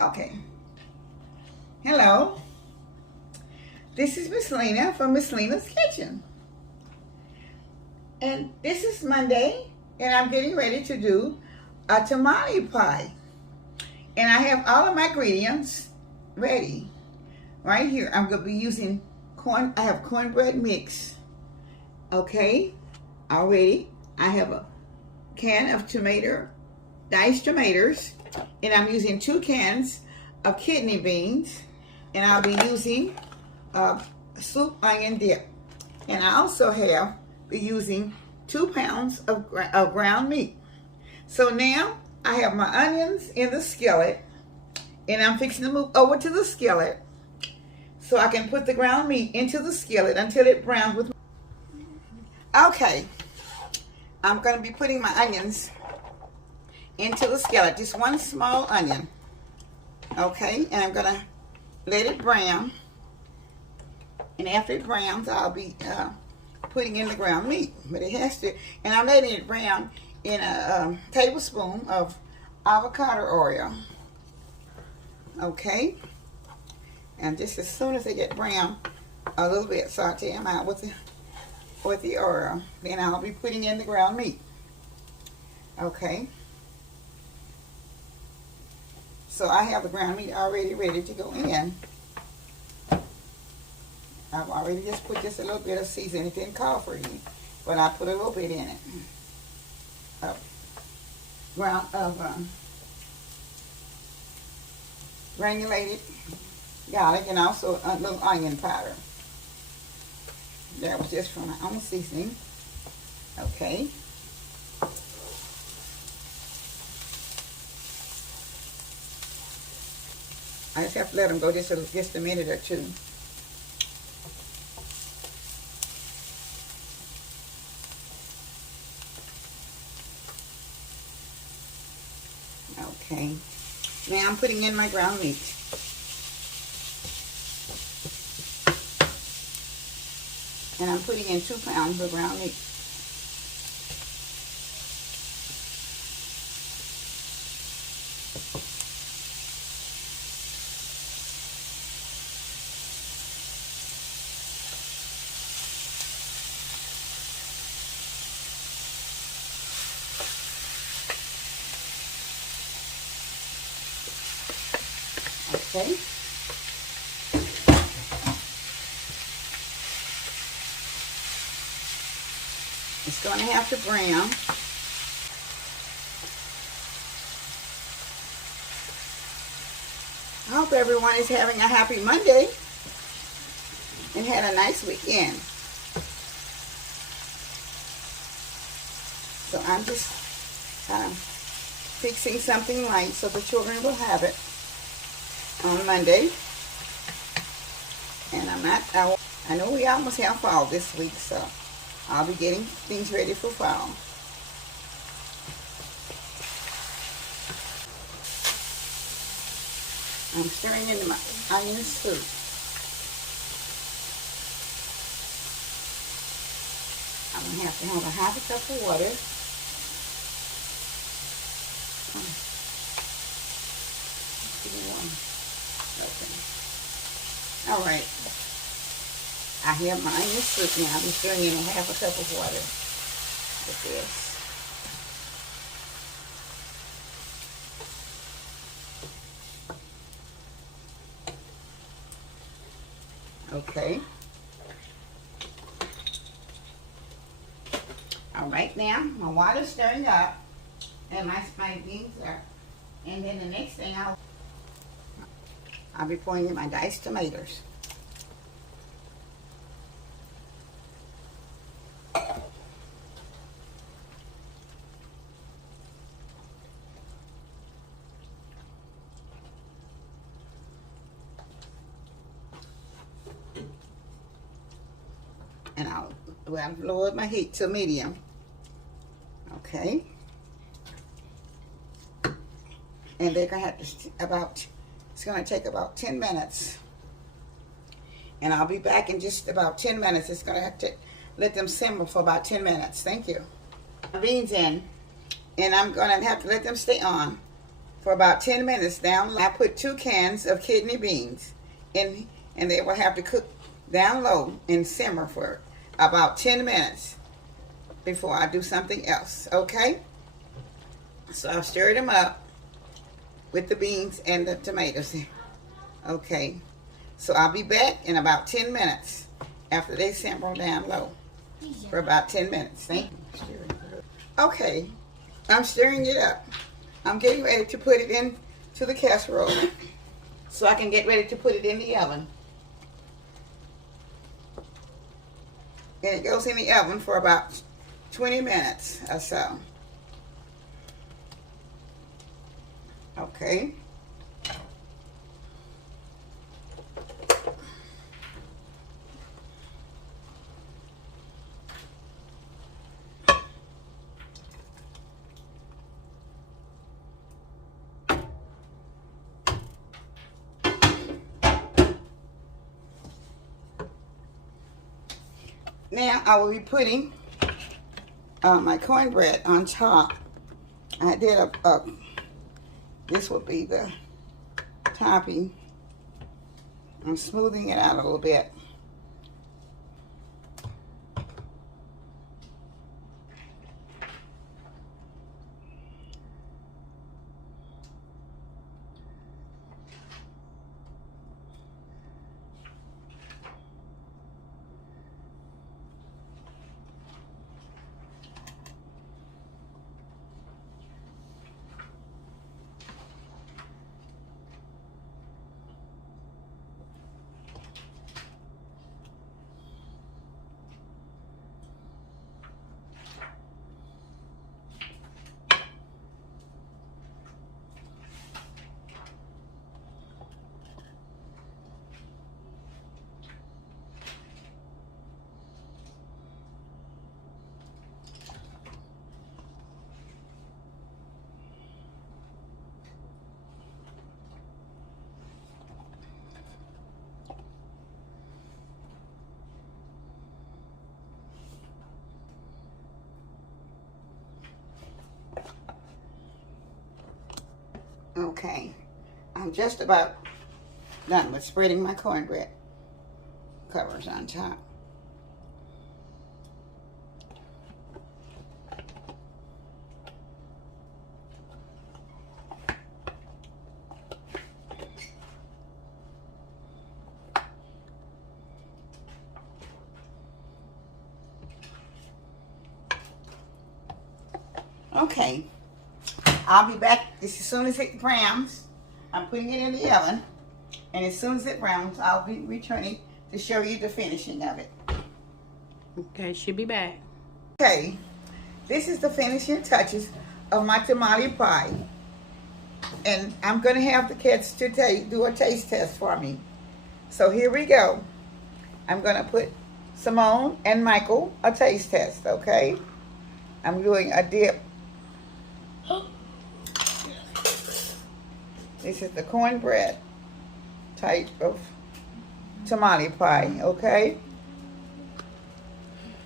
Okay. Hello. This is Miss Lena from Miss Lena's Kitchen. And this is Monday, and I'm getting ready to do a tamale pie. And I have all of my ingredients ready. Right here, I'm going to be using corn. I have cornbread mix. Okay, already. I have a can of diced tomatoes, and I'm using 2 cans of kidney beans, and I'll be using soup onion dip. And I also be using 2 pounds of ground meat. So now I have my onions in the skillet, and I'm fixing to move over to the skillet so I can put the ground meat into the skillet until it browns with. Okay, I'm going to be putting my onions into the skillet, just 1 small onion. Okay, and I'm going to let it brown. And after it browns, I'll be putting in the ground meat. But it has to, and I'm letting it brown in a tablespoon of avocado oil. Okay, and just as soon as they get brown, a little bit, saute them out with the oil. Then I'll be putting in the ground meat. Okay. So I have the ground meat already ready to go in. I've already just put just a little bit of seasoning. It didn't call for any, but I put a little bit in it. Granulated garlic, and also a little onion powder. That was just from my own seasoning. Okay. I just have to let them go just a minute or two. Okay. Now I'm putting in my ground meat. And I'm putting in 2 pounds of ground meat. Okay. It's going to have to brown. I hope everyone is having a happy Monday and had a nice weekend. So I'm just fixing something light so the children will have it on Monday. And I know we almost have fall this week, so I'll be getting things ready for fall. I'm stirring into my onion soup. I'm going to have a half a cup of water. Okay. All right. I have my onion soup now. I'm stirring in half a cup of water with this. Okay. All right, now my water's stirring up, and my beans are. And then the next thing I'll be pouring in my diced tomatoes. And I've lowered my heat to medium. Okay. And they're gonna have to it's gonna take about 10 minutes. And I'll be back in just about 10 minutes. It's gonna have to let them simmer for about 10 minutes. Thank you. Beans in, and I'm gonna have to let them stay on for about 10 minutes down low. I put 2 cans of kidney beans in, and they will have to cook down low and simmer for about 10 minutes before I do something else, okay? So I've stirred them up with the beans and the tomatoes. Okay, so I'll be back in about 10 minutes after they simmer down low for about 10 minutes. Thank you. Okay, I'm stirring it up. I'm getting ready to put it into the casserole so I can get ready to put it in the oven. And it goes in the oven for about 20 minutes or so. Okay. Now I will be putting my cornbread on top. I did this will be the topping. I'm smoothing it out a little bit. Okay, I'm just about done with spreading my cornbread covers on top. Okay, I'll be back as soon as it browns. I'm putting it in the oven, and as soon as it browns, I'll be returning to show you the finishing of it. Okay, she'll be back. Okay, this is the finishing touches of my tamale pie. And I'm going to have the kids to do a taste test for me. So here we go. I'm going to put Simone and Michael a taste test, okay? I'm doing a dip. This is the cornbread type of tamale pie, okay?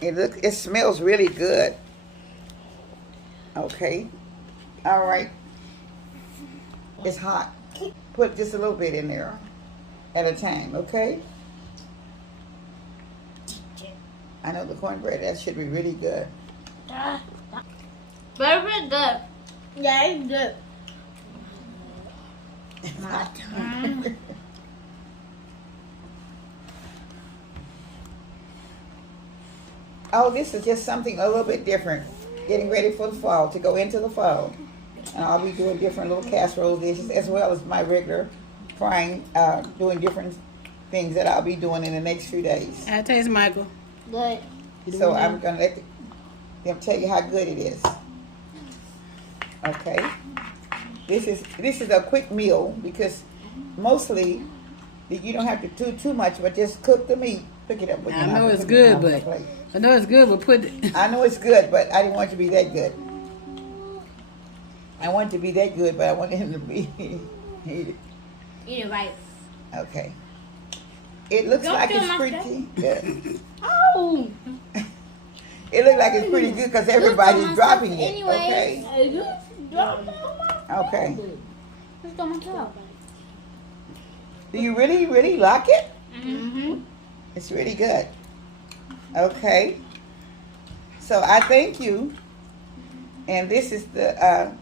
It smells really good. Okay. All right. It's hot. Put just a little bit in there at a time, okay? I know the cornbread, that should be really good. Very good. Yeah, it's good. It's hot. Oh, this is just something a little bit different. Getting ready for the fall, to go into the fall. And I'll be doing different little casserole dishes as well as my regular frying, doing different things that I'll be doing in the next few days. How it tastes, Michael? Good. So I'm going to let them tell you how good it is. Okay. This is a quick meal because mostly you don't have to do too much, but just cook the meat. Pick it up. I know it's good, but I know it's good, but I know it's good, but I didn't want it to be that good. I want it to be that good, but I wanted him to be eat it. Eat it right. Okay. It looks like it's pretty good. Oh. It looks like it's pretty good because everybody's dropping it. Okay. Okay. Just on myself. Do you really, really like it? Mm-hmm. It's really good. Okay. So I thank you. And this is the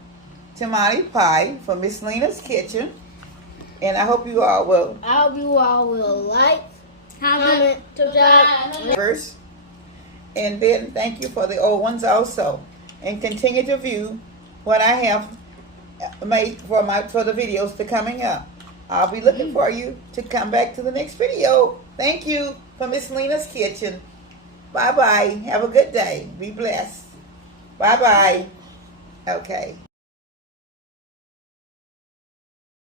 tamale pie from Miss Lena's Kitchen. And I hope you all will I hope you all will like, comment, subscribe. first. And then thank you for the old ones also. And continue to view what I have made for the videos to coming up. I'll be looking for you to come back to the next video. Thank you for Miss Lena's Kitchen. Bye-bye. Have a good day. Be blessed. Bye-bye. Okay.